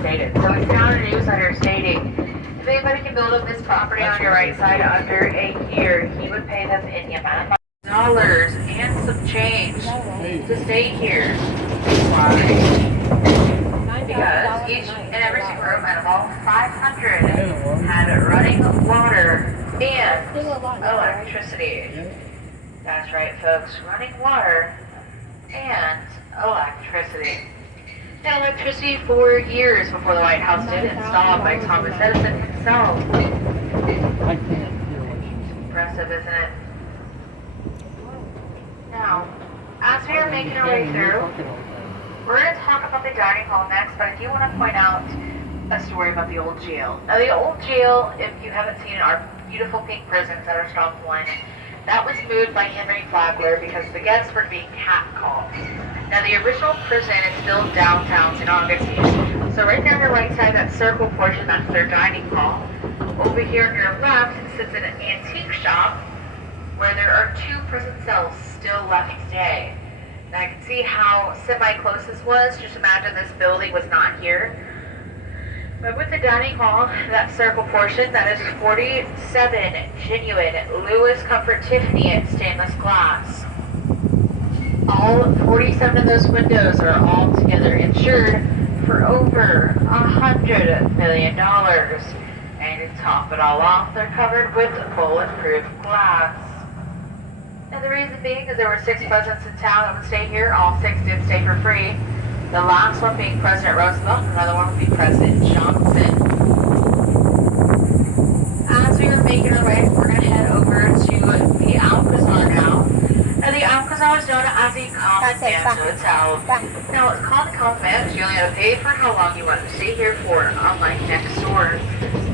stated. So we found a newsletter stating if anybody can build up this property on your right side under a year, he would pay them in the amount of dollars and some change to stay here. Why? Because each and every single room out of all 500 had running water and electricity. That's right, folks. Running water and electricity. And electricity for years before the White House did, installed by Thomas Edison himself. Impressive, isn't it? Now, as we are making our way through, we're going to talk about the dining hall next, but I do want to point out a story about the old jail. Now, the old jail, if you haven't seen it, are beautiful pink prisons that are stopped lining. That was moved by Henry Flagler because the guests were being catcalled. Now, the original prison is still downtown St. Augustine. So right there on the right side, that circle portion, that's their dining hall. Over here on your left sits an antique shop where there are 2 prison cells still left today. Now, I can see how semi-close this was. Just imagine this building was not here. But with the dining hall, that circle portion, that is 47 genuine Lewis Comfort Tiffany stainless glass. All 47 of those windows are all together insured for over $100 million. And to top it all off, they're covered with bulletproof glass. And the reason being is there were 6 presidents in town that would stay here. All 6 did stay for free. The last one being President Roosevelt, and another one would be President Johnson. As we are making our way, we're going to head over to the Alcazar now. Now, the Alcazar is known as the Commandant Hotel. Now, it's called the Commandant. You only have to pay for how long you want to stay here for, unlike next door.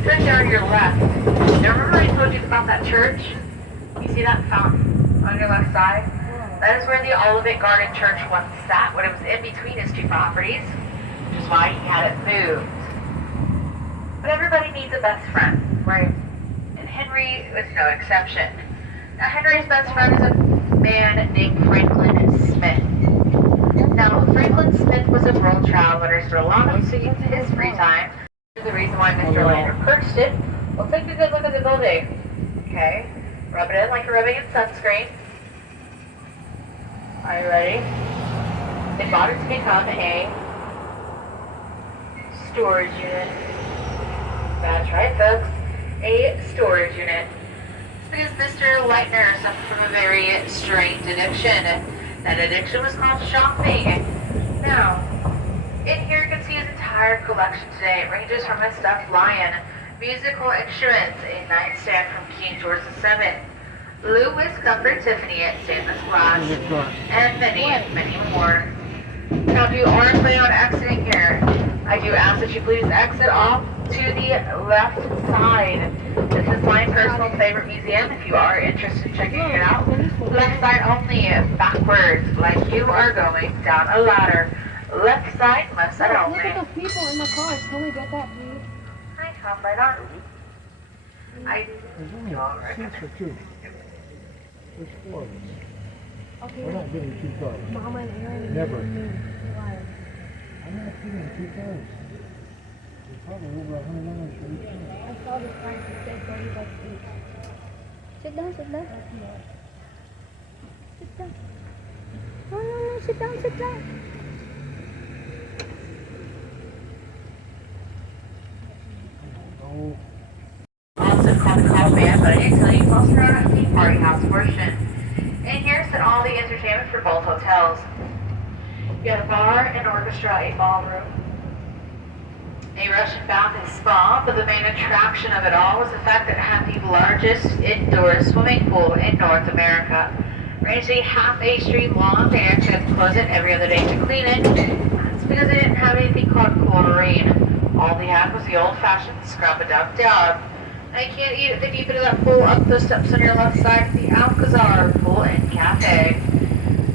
Right there on your left. Now, remember I told you about that church? You see that fountain on your left side? That is where the Olivet Garden Church once sat when it was in between his 2 properties, which is why he had it moved. But everybody needs a best friend, right? And Henry was no exception. Now, Henry's best friend is a man named Franklin Smith. Now, Franklin Smith was a world traveler, so a lot of his free time. The reason why Mr. Lander purchased it. Well, take a good look at the building. Okay? Rub it in like you're rubbing in sunscreen. Are you ready? They bought it to become a storage unit. That's right, folks. A storage unit. Because Mr. Leitner suffered from a very strange addiction. That addiction was called shopping. Now, in here you can see his entire collection today. It ranges from a stuffed lion, musical instruments, a nightstand from King George VII, Lewis Comfort Tiffany stainless glass, and many, many more. Now, if you are planning on exiting here, I do ask that you please exit off to the left side. This is my personal favorite museum if you are interested in checking it out. Left side only, backwards, like you are going down a ladder. Left side, left side only. Look at the people in the cars. Can we get that, please? I come right on. There's only all right. 6 or 2. There's 4 of us. Okay. We're not getting 2 cars. Mama and Aaron. Never. Why? I'm not getting 2 cars. There's probably over $100 for each car. I saw the price. It said 30 bucks each. Sit down, sit down. Sit down. No, no, no, sit down, sit down. Oh. Also called the Call Band, but I didn't tell you it's also known as the Party House portion. And here's all the entertainment for both hotels. You got a bar, an orchestra, a ballroom, a Russian bath and spa, but the main attraction of it all was the fact that it had the largest indoor swimming pool in North America. Ranging half a street long, they actually had to close it every other day to clean it. That's because they didn't have anything called chlorine. All they had was the old-fashioned scrub-a-dub-dub. Now you can't eat at the deep end of that pool up those steps on your left side of the Alcazar Pool and Cafe.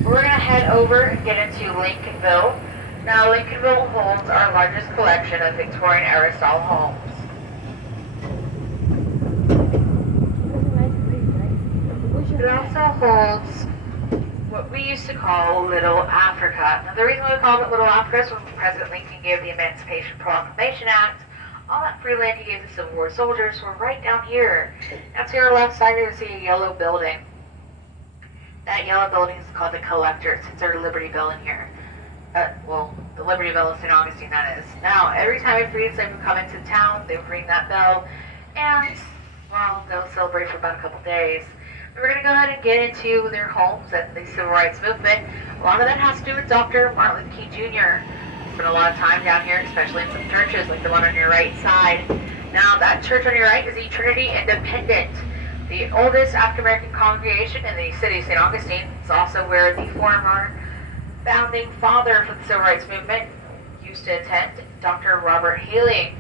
We're going to head over and get into Lincolnville. Now, Lincolnville holds our largest collection of Victorian-era style homes. It also holds what what we used to call Little Africa. Now, the reason we called it Little Africa is when President Lincoln gave the Emancipation Proclamation Act. All that free land he gave the Civil War soldiers were right down here. Now, to your left side, you're going to see a yellow building. That yellow building is called the Collector. It's our Liberty Bell in here. Well, the Liberty Bell of St. Augustine, that is. Now, every time a freed slave would come into town, they would ring that bell, and, well, they'll celebrate for about a couple days. We're going to go ahead and get into their homes and the Civil Rights Movement. A lot of that has to do with Dr. Martin Luther King Jr. Spent a lot of time down here, especially in some churches, like the one on your right side. Now, that church on your right is the Trinity Independent, the oldest African-American congregation in the city of St. Augustine. It's also where the former founding father for the Civil Rights Movement used to attend, Dr. Robert Hayling.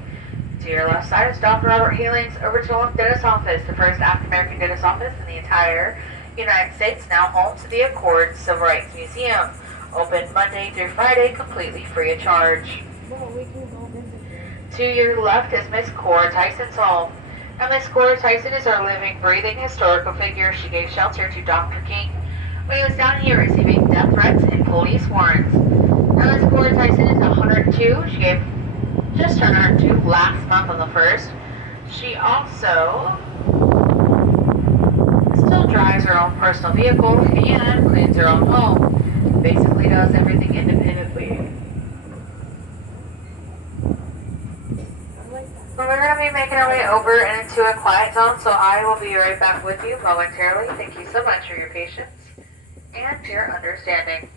To your left side is Dr. Robert Haling's original dentist office, the first African-American dentist office in the entire United States, now home to the Accord Civil Rights Museum. Open Monday through Friday, completely free of charge. Well, we can go visit. To your left is Miss Cora Tyson's home. Now, Miss Cora Tyson is our living, breathing historical figure. She gave shelter to Dr. King when he was down here receiving death threats and police warrants. Now, Miss Cora Tyson is 102. She gave just turned 102 last month on the 1st. She also still drives her own personal vehicle and cleans her own home. Basically does everything independently. So we're going to be making our way over and into a quiet zone, so I will be right back with you momentarily. Thank you so much for your patience and your understanding.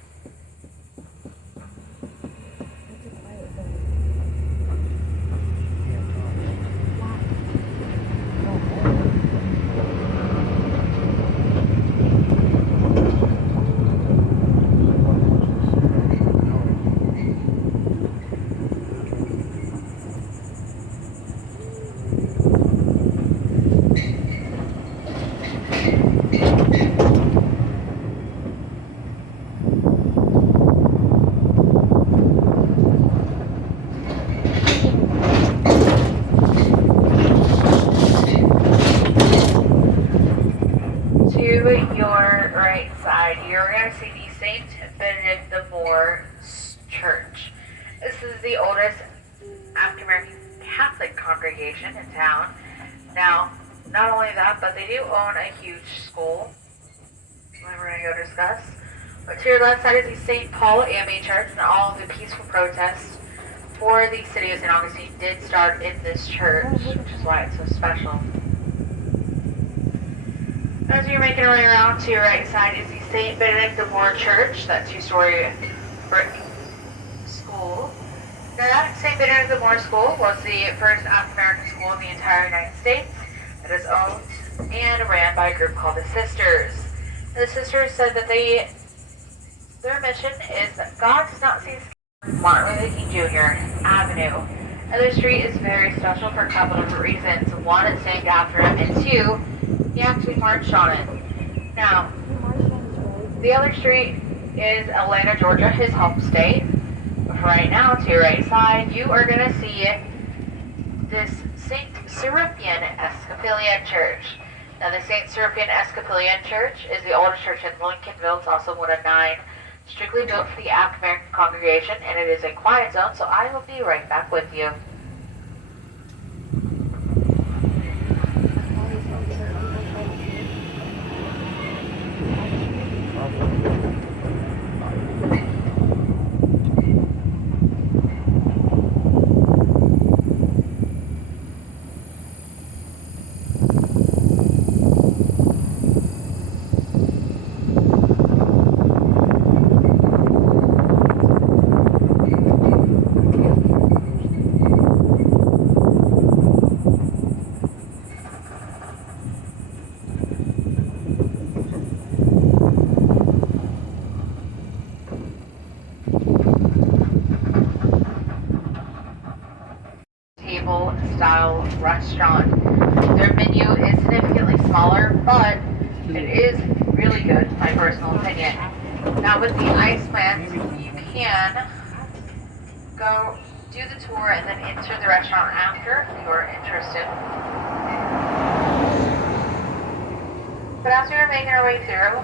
Your right side, you're going to see the St. Benedict the Moor Church. This is the oldest African-American Catholic congregation in town. Now, not only that, but they do own a huge school that we're going to go discuss. But to your left side is the St. Paul AME Church, and all of the peaceful protests for the city of St. Augustine did start in this church, which is why it's so special. As you're making your way around, to your right side is the St. Benedict the Moor Church, that two-story brick school. Now, that St. Benedict the Moor School was the first African-American school in the entire United States that is owned and ran by a group called the Sisters. The Sisters said that their mission is that God does not see Martin Luther King Jr. Avenue. And the street is very special for a couple of reasons. One, it's named after him, and two, he actually marched on it. Now, the other street is Atlanta, Georgia, his home state. But for right now, to your right side, you are going to see this St. Serapian Episcopalian Church. Now, the St. Serapian Episcopalian Church is the oldest church in Lincolnville. It's also one of 9, strictly built for the African-American congregation, and it is a quiet zone, so I will be right back with you. Style restaurant. Their menu is significantly smaller, but it is really good, in my personal opinion. Now, with the ice plants, you can go do the tour and then enter the restaurant after if you are interested. But as we were making our way through,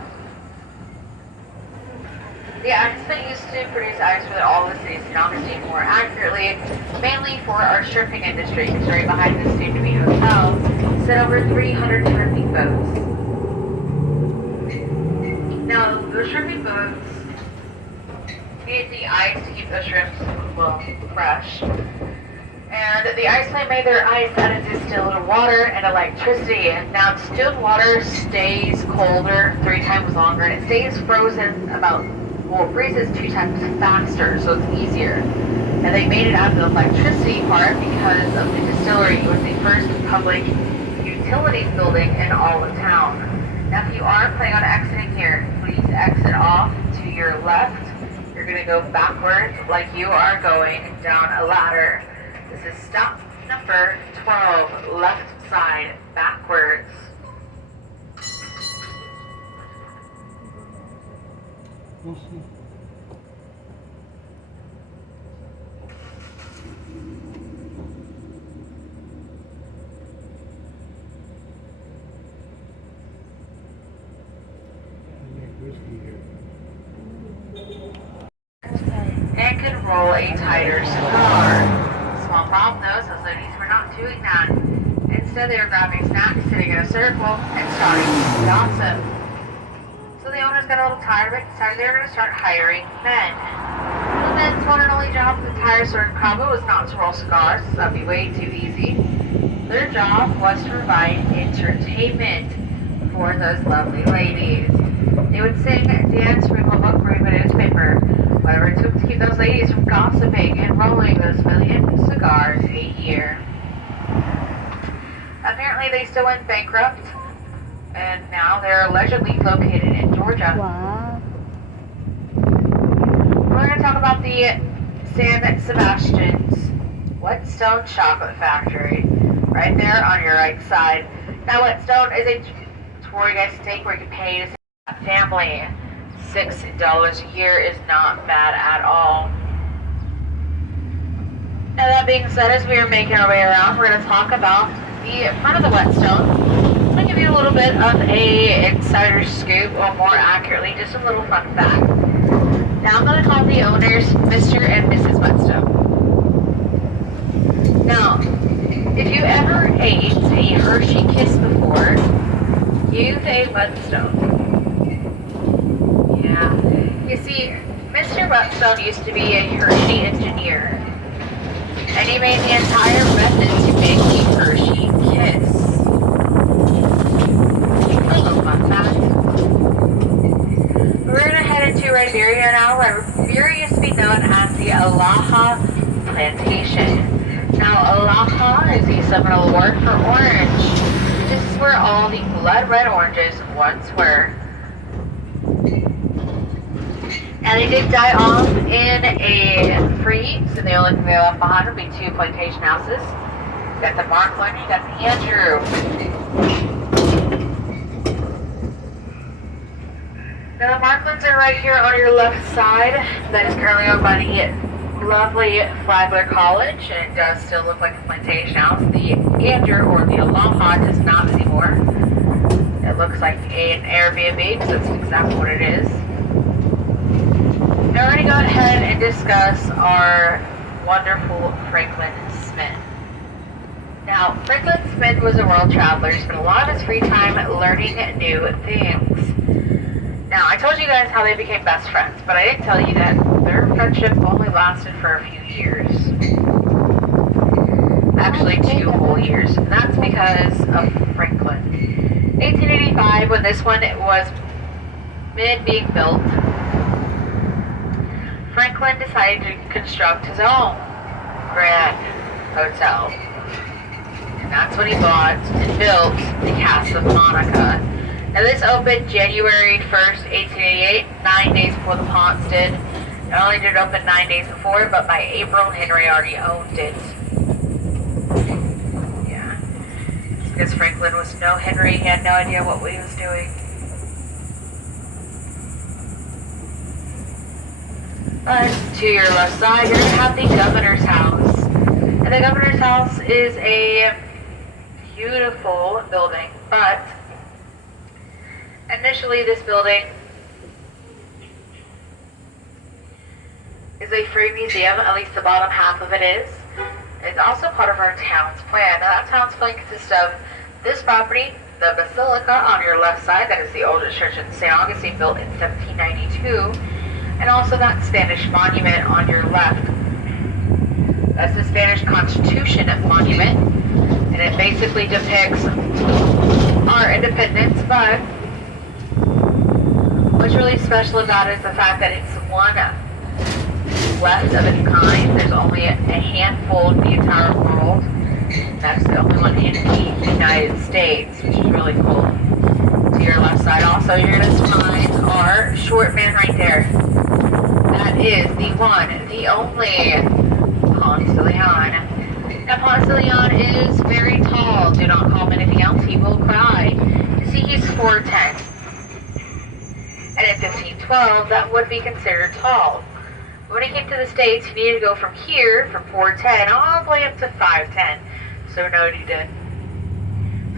The ice plant used to produce ice for all the cities in Augustine more accurately, mainly for our shipping industry, because right behind this soon-to-be hotel sit over 300 shipping boats. Now, the shipping boats need the ice to keep the shrimps, well, fresh. And the ice plant made their ice out of distilled water and electricity. And now distilled water stays colder 3 times longer, and it stays frozen it freezes 2 times faster, so it's easier. And they made it out of the electricity part because of the distillery. It was the first public utilities building in all of town. Now, if you are planning on exiting here, please exit off to your left. You're going to go backwards like you are going down a ladder. This is stop number 12, left side, backwards. We'll see. I make whiskey here. And can roll a tighter cigar. Small problem though, those ladies were not doing that. Instead, they were grabbing snacks, sitting in a circle, and starting to gossip. So the owners got a little tired of it, decided they were going to start hiring men. The men's one and only job of the entire certain combo was not to roll cigars, so that'd be way too easy. Their job was to provide entertainment for those lovely ladies. They would sing, dance, read a book, read a newspaper, whatever it took to keep those ladies from gossiping and rolling those million cigars a year. Apparently they still went bankrupt, and now they're allegedly located in Georgia. Wow. We're going to talk about the San Sebastian's Whetstone Chocolate Factory, right there on your right side. Now, Whetstone is a tour you guys take where you can pay to see a family. $6 a year is not bad at all. Now, that being said, as we are making our way around, we're going to talk about the front of the Whetstone. I'm going to give you a little bit of a insider scoop, or more accurately, just a little fun fact. Now I'm going to call the owners Mr. and Mrs. Whetstone. Now, if you ever ate a Hershey Kiss before, use a Whetstone. Yeah. You see, Mr. Whetstone used to be a Hershey engineer, and he made the entire method to make the Hershey Kiss. A little fun fact. We're going to head into Liberia now, where Liberia used to be known as the Alaha Plantation. Now, Alaha is the Seminole word for orange. This is where all the blood red oranges once were. And they did die off in a freeze, and the only thing they left behind would be 2 plantation houses. You got the Markland, you got the Andrew. Now the Marklands are right here on your left side. That is currently owned by the lovely Flagler College, and it does still look like a plantation house. The Andrew, or the Aloha, does not anymore. It looks like an Airbnb, because that's exactly what it is. Now we're going to go ahead and discuss our wonderful Franklin Smith. Now, Franklin Smith was a world traveler. He spent a lot of his free time learning new things. Now, I told you guys how they became best friends, but I didn't tell you that their friendship only lasted for a few years. Actually, 2 whole years. And that's because of Franklin. 1885, when this one was being built, Franklin decided to construct his own grand hotel. And that's when he bought and built the Casa Monica. Now this opened January 1st, 1888, 9 days before the Ponce did. Not only did it open 9 days before, but by April, Henry already owned it. Yeah. It's because Franklin was no Henry, he had no idea what he was doing. To your left side, you're going to have the governor's house. And the governor's house is a beautiful building, but initially this building is a free museum, at least the bottom half of it is. It's also part of our town's plan. Now, that town's plan consists of this property, the Basilica on your left side, that is the oldest church in St. Augustine, built in 1792, and also that Spanish monument on your left. That's the Spanish Constitution Monument, and it basically depicts our independence, but what's really special about it is the fact that it's one left of its kind. There's only a handful in the entire world. That's the only one in the United States, which is really cool. To your left side also, you're going to find our short man right there. That is the one, the only Ponce de Leon. Now, Ponce de Leon is very tall. Do not call him anything else. He will cry. You see, he's 4'10". And in 1512, that would be considered tall. When he came to the States, he needed to go from here, from 4'10", all the way up to 5'10". So no, he did.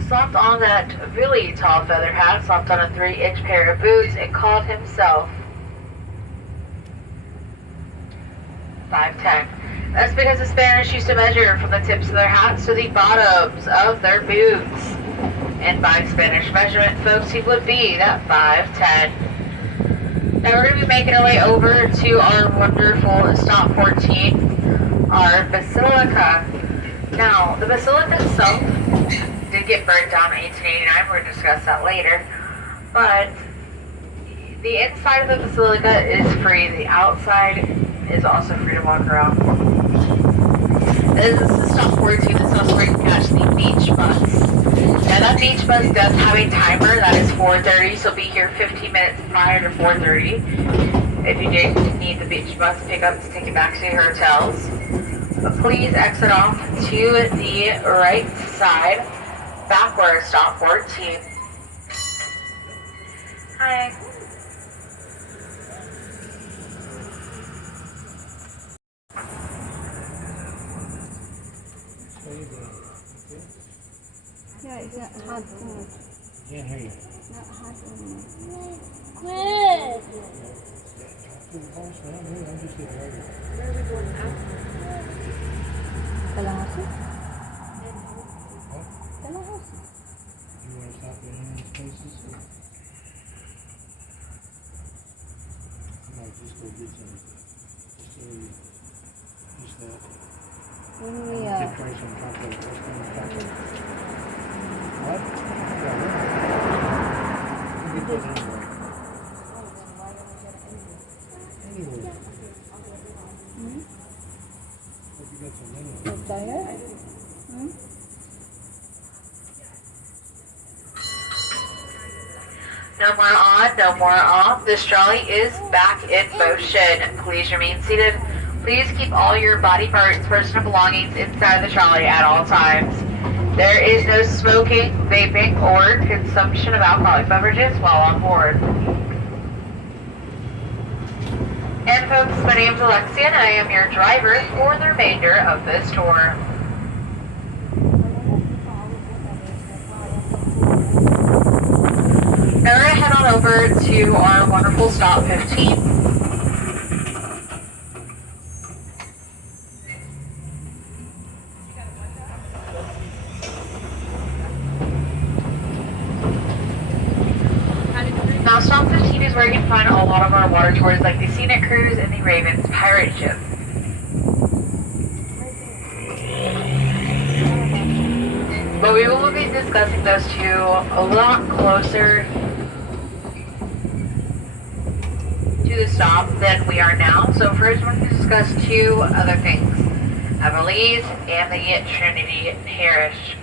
Slapped on that really tall feather hat, slapped on a 3-inch pair of boots, and called himself 5'10". That's because the Spanish used to measure from the tips of their hats to the bottoms of their boots. And by Spanish measurement, folks, he would be that 5'10". Now we're going to be making our way over to our wonderful Stop 14, our Basilica. Now, the Basilica itself did get burnt down in 1889. We're going to discuss that later. But the inside of the Basilica is free. The outside is also free to walk around. This is Stop 14. This is where you can catch the beach bus. Now that beach bus does have a timer. That is 4:30, so be here 15 minutes prior to 4:30. If you do need the beach bus pickup to take you back to your hotels. But please exit off to the right side, back where Stop 14. Hi. Yeah, it's not hot food. Can't hear you. Not hot food. Quit! I'm just getting ready. Where are we going now? Kalahasa? What? Kalahasa. Do you want to stop in any of these places? I might just go get some. Just that. When we, Get try some chocolate. What? Yeah, we'll get that anyway. Anyway. Hope you got some anyway. you're tired? No more on, no more off. This trolley is back in motion. Please remain seated. Please keep all your body parts, personal belongings inside the trolley at all times. There is no smoking, vaping, or consumption of alcoholic beverages while on board. And folks, my name is Alexia, and I am your driver for the remainder of this tour. Now we're going to head on over to our wonderful Stop 15. Now, Stop 15 is where you can find a lot of our water tours, like the Scenic Cruise and the Ravens pirate ship. But we will be discussing those two a lot closer to the stop than we are now. So first we're going to discuss two other things. Everleigh and the Trinity Parish.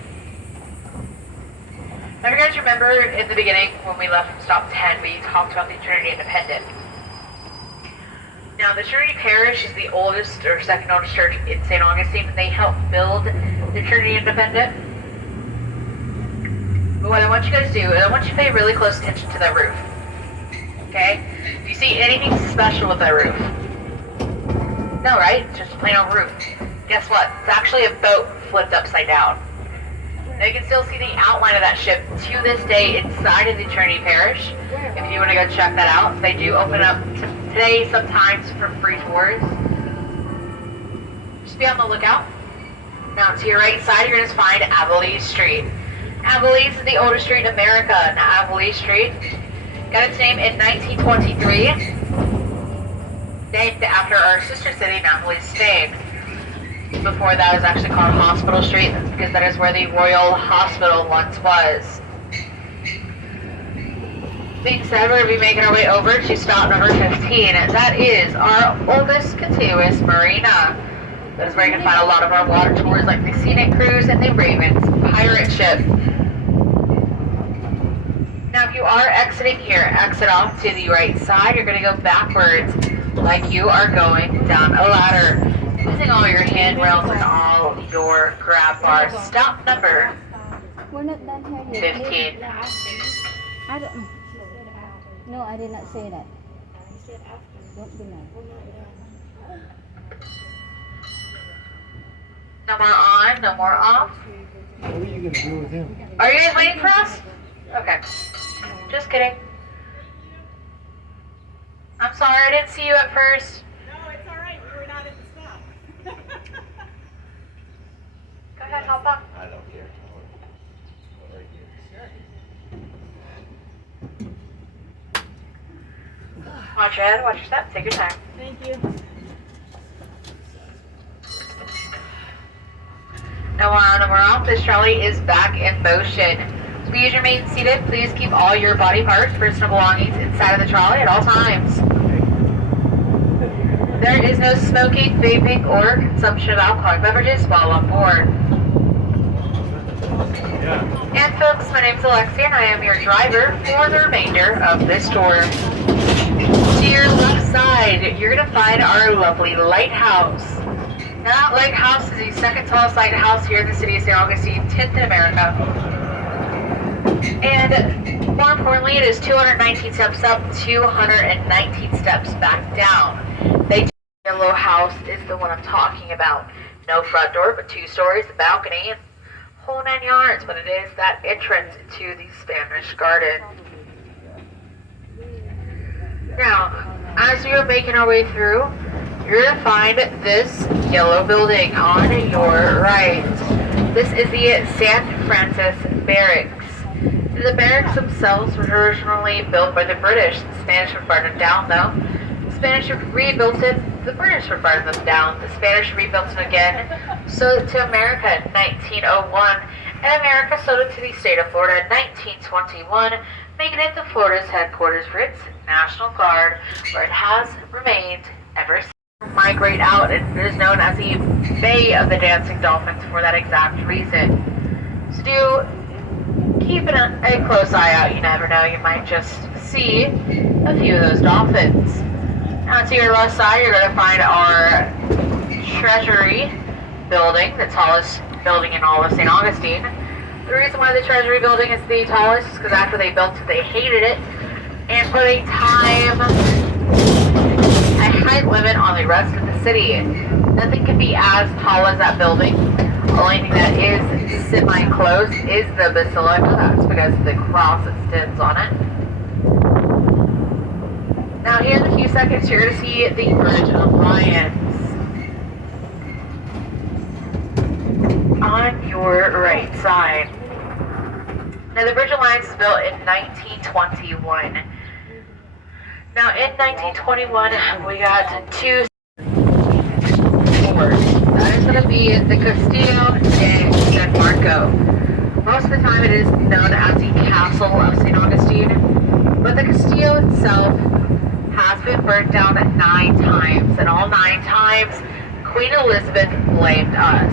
Now, if you guys remember in the beginning when we left from Stop 10, we talked about the Trinity Independent. Now, the Trinity Parish is the oldest or second oldest church in St. Augustine, and they helped build the Trinity Independent. But what I want you guys to do is I want you to pay really close attention to the roof. Okay? Do you see anything special with that roof? No, right? It's just a plain old roof. Guess what? It's actually a boat flipped upside down. Now you can still see the outline of that ship to this day inside of the Trinity Parish. If you want to go check that out, they do open up today sometimes for free tours. Just be on the lookout. Now to your right side, you're going to find Abilene Street. Abilene is the oldest street in America. Now Abilene Street got its name in 1923. Named after our sister city, Napoli, Spain. Before that, it was actually called Hospital Street, because that is where the Royal Hospital once was. Being said, we're going to be making our way over to stop number 15. That is our oldest continuous marina. That is where you can find a lot of our water tours, like the Scenic Cruise and the Ravens pirate ship. Now, if you are exiting here, exit off to the right side. You're going to go backwards, like you are going down a ladder, using all your handrails and all your grab bars. Stop number We're not done here yet. 15. I don't know. No, I did not say that. You said after. Don't be mad. We're not done. No more on, no more off. What are you gonna do with him? Are you guys waiting for us? Okay. Just kidding. I'm sorry, I didn't see you at first. No, it's all right. We were not at the stop. Go ahead, hop on. I don't care. Right here. Watch your head, watch your step, take your time. Thank you. No more on, no more off. This trolley is back in motion. Please remain seated. Please keep all your body parts, personal belongings inside of the trolley at all times. There is no smoking, vaping, or consumption of alcoholic beverages while on board. And folks, my name is Alexia and I am your driver for the remainder of this tour. To your left side, you're going to find our lovely lighthouse. Now that lighthouse is the second tallest lighthouse here in the city of St. Augustine, 10th in America. And more importantly, it is 219 steps up, 219 steps back down. The yellow house is the one I'm talking about. No front door, but 2 stories, the balcony, and whole 9 yards. But it is that entrance to the Spanish Garden. Now, as we are making our way through, you're going to find this yellow building on your right. This is the San Francis Barracks. The barracks themselves were originally built by the British. The Spanish were burned them down, though. The Spanish rebuilt it. The British were burned them down. The Spanish rebuilt it again, sold it to America in 1901, and America sold it to the state of Florida in 1921, making it the Florida's headquarters for its National Guard, where it has remained ever since. Migrate out, and it is known as the Bay of the Dancing Dolphins for that exact reason. So do keep a close eye out. You never know, you might just see a few of those dolphins. Now to your left side, you're going to find our Treasury building, the tallest building in all of St. Augustine. The reason why the Treasury building is the tallest is because after they built it, they hated it and put a height limit on the rest of the city. Nothing can be as tall as that building. The only thing that is semi-close is the basilica. That's because of the cross extends on it. Now here in a few seconds, you're going to see the Bridge of Lions. On your right side. Now the Bridge of Lions was built in 1921. Now in 1921, we got 2 forts. That is going to be the Castillo de San Marco. Most of the time it is known as the Castle of St. Augustine, but the Castillo itself has been burnt down 9 times, and all 9 times Queen Elizabeth blamed us.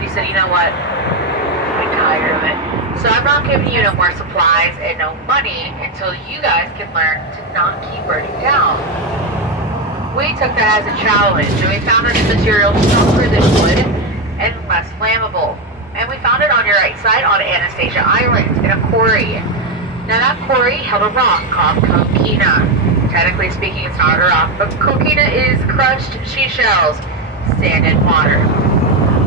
She said, you know what, I'm tired of it. So I'm not giving you no more supplies and no money until you guys can learn to not keep burning down. We took that as a challenge, and we found that the material stronger than wood and less flammable. And we found it on your right side on Anastasia Island in a quarry. Now that quarry held a rock called coquina. Technically speaking, it's not a rock, but coquina is crushed seashells, sand and water.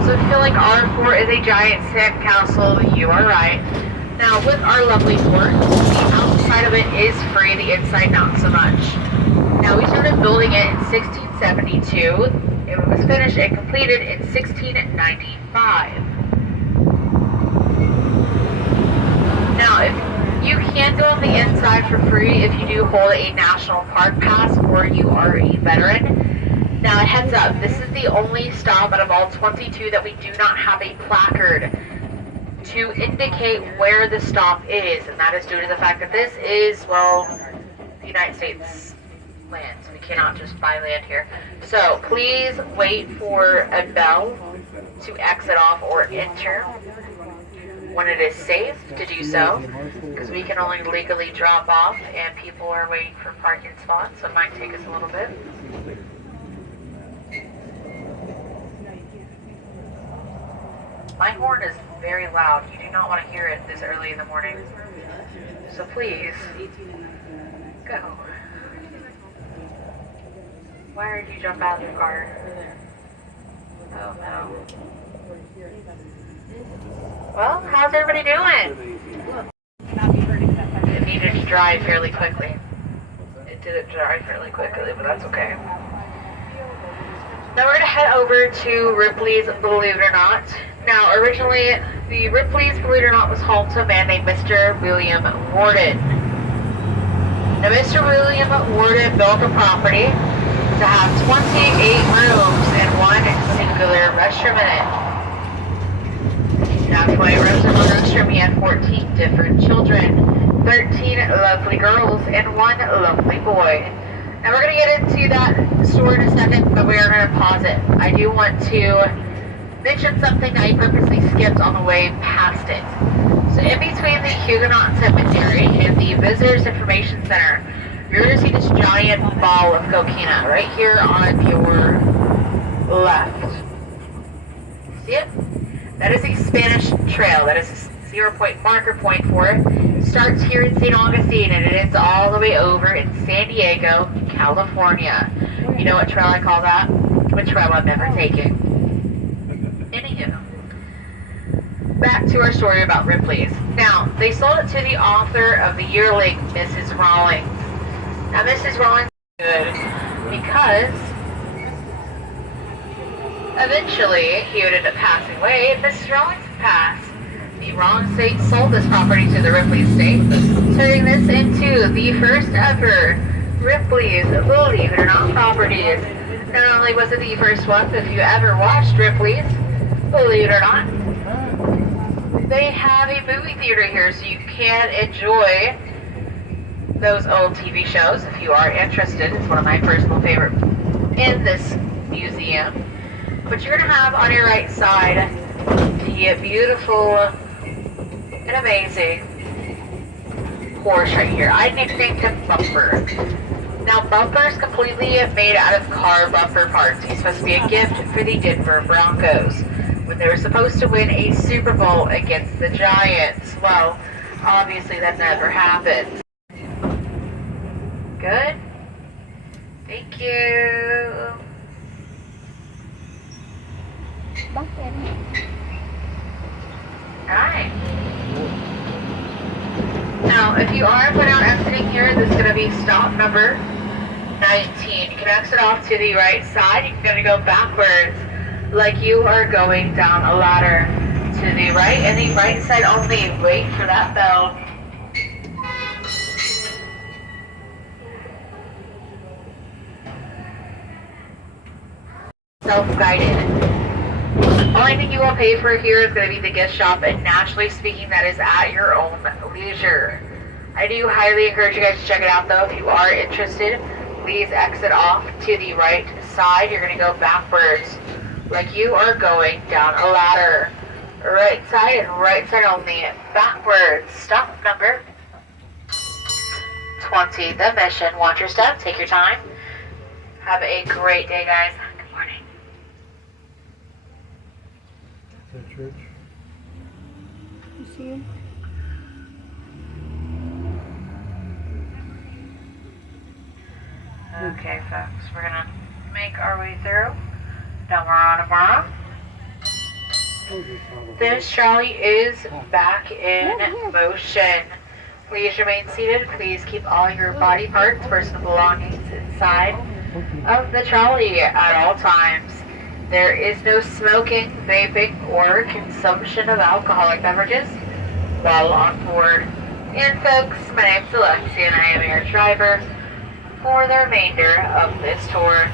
So if you feel like our fort is a giant sand castle, you are right. Now with our lovely fort, the outside of it is free, the inside not so much. Now we started building it in 1672. It was finished and completed in 1695. Now, if you can go on the inside for free if you do hold a National Park Pass or you are a veteran. Now, heads up, this is the only stop out of all 22 that we do not have a placard to indicate where the stop is, and that is due to the fact that this is, well, the United States land. We cannot just buy land here. So please wait for a bell to exit off or enter when it is safe to do so, because we can only legally drop off and people are waiting for parking spots, so it might take us a little bit. My horn is very loud. You do not want to hear it this early in the morning. So please, go. Why did you jump out of your car? Oh no. Well, how's everybody doing? It needed to dry fairly quickly. It didn't dry fairly quickly, but that's okay. Now we're going to head over to Ripley's Believe It or Not. Now, originally, the Ripley's Believe It or Not was home to a man named Mr. William Warden. Now, Mr. William Warden built a property to have 28 rooms and one singular restroom in it. Now, 20 rooms and one restroom, he had 14 different children, 13 lovely girls, and one lovely boy. Now, we're going to get into that story in a second, but we are going to pause it. I do want to mention something I purposely skipped on the way past it. So in between the Huguenot Cemetery and the Visitors Information Center, you're going to see this giant ball of coquina right here on your left. See it? That is a Spanish trail. That is a 0-point marker point for it. It starts here in St. Augustine and it ends all the way over in San Diego, California. You know what trail I call that? What trail I've never taken. Anywho, back to our story about Ripley's. Now, they sold it to the author of the yearling, Mrs. Rawlings. Now, Mrs. Rawlings is good because eventually he would end up passing away and Mrs. Rawlings passed. The Rawlings estate sold this property to the Ripley estate, turning this into the first ever Ripley's Believe It or Not properties. Not only was it the first one, but if you ever watched Ripley's Believe It or Not, they have a movie theater here, so you can enjoy those old TV shows if you are interested. It's one of my personal favorites in this museum. But you're going to have on your right side the beautiful and amazing Porsche right here. I nicknamed him Bumper. Now, Bumper is completely made out of car bumper parts. He's supposed to be a gift for the Denver Broncos when they were supposed to win a Super Bowl against the Giants. Well, obviously that never happened. Good? Thank you. Bakit? Alright. Now, if you are put out exiting here, this is going to be stop number 19. You can exit off to the right side. You're going to go backwards like you are going down a ladder to the right and the right side only. Wait for that bell. Self-guided. Only thing you will pay for here is going to be the gift shop, and naturally speaking, that is at your own leisure. I do highly encourage you guys to check it out, though. If you are interested, please exit off to the right side. You're going to go backwards like you are going down a ladder. Right side and right side only. Backwards. Stop number 20. The mission. Watch your step. Take your time. Have a great day, guys. Good morning. Is that church? You see him? Okay, folks, we're gonna make our way through. Tomorrow. This trolley is back in motion. Please remain seated. Please keep all your body parts, personal belongings inside of the trolley at all times. There is no smoking, vaping, or consumption of alcoholic beverages while on board. And folks, my name's Alexia and I am your driver for the remainder of this tour.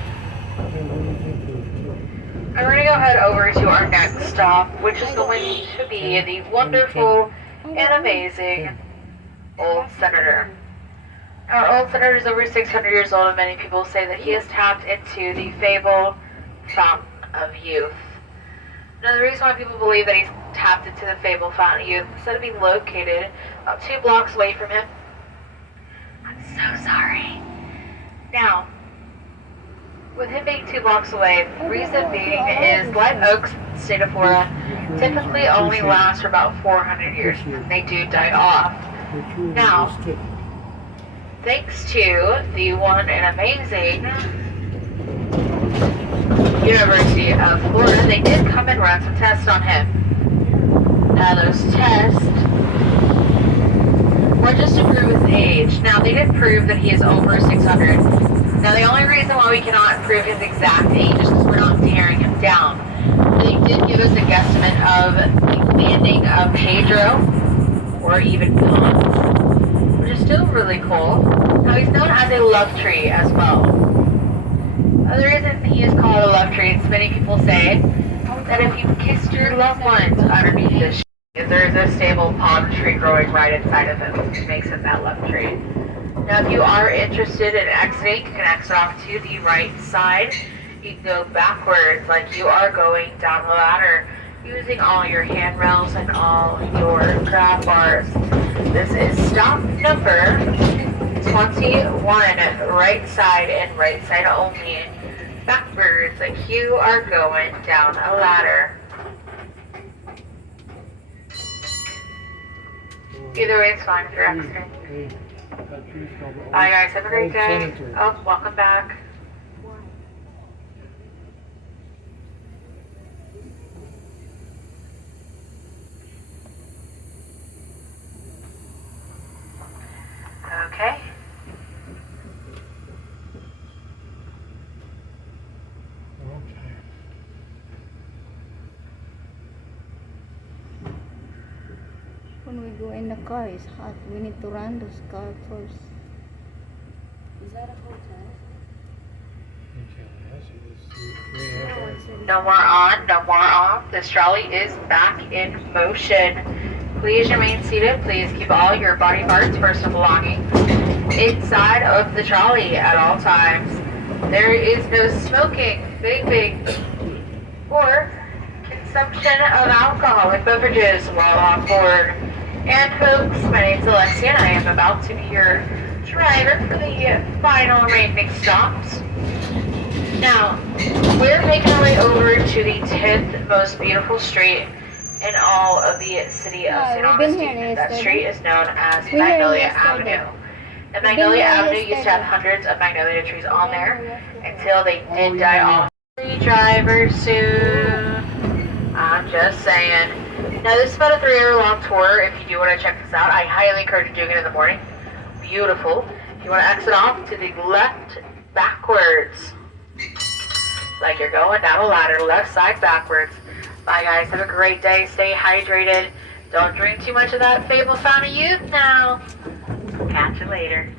I'm going to go head over to our next stop, which is going to be the wonderful and amazing Old Senator. Our Old Senator is over 600 years old, and many people say that he has tapped into the fabled fountain of youth. Now, the reason why people believe that he's tapped into the fabled fountain of youth, instead of being located about 2 blocks away from him, I'm so sorry. Now, with him being 2 blocks away, the reason being is live oaks in the state of Florida typically only last for about 400 years, and they do die off. Now, thanks to the one and amazing University of Florida, they did come and run some tests on him. Now, those tests were just to prove his age. Now, they did prove that he is over 600. Now, the only reason why we cannot prove his exact age is because we're not tearing him down. They did give us a guesstimate of the landing of Pedro or even Cons, which is still really cool. Now, he's known as a love tree as well. The reason he is called a love tree is many people say that if you kissed your loved ones underneath this tree, there's a stable palm tree growing right inside of him, which makes him that love tree. Now, if you are interested in exiting, you can exit off to the right side. You can go backwards like you are going down the ladder using all your handrails and all your grab bars. This is stop number 21, right side and right side only. Backwards like you are going down a ladder. Either way, it's fine if you're exiting. Bye guys, have a great day. Oh, welcome back. Okay. When we go in the car, it's hot. We need to run those cars first. Is that a hotel? No more on, no more off. This trolley is back in motion. Please remain seated. Please keep all your body parts, personal belongings inside of the trolley at all times. There is no smoking, vaping, or consumption of alcoholic beverages while on board. And folks, my name's Alexia and I am about to be your driver for the final remaining stops. Now, we're making our way over to the 10th most beautiful street in all of the city of St. Augustine. That street is known as Magnolia Avenue. And Magnolia Avenue used to have hundreds of magnolia trees on there until they did die off. Free driver soon. I'm just saying. Now, this is about a 3-hour long tour. If you do want to check this out, I highly encourage you doing it in the morning. Beautiful. If you want to exit off to the left backwards, like you're going down a ladder, left side backwards. Bye guys, have a great day, stay hydrated, don't drink too much of that fabled fountain of youth now. Catch you later.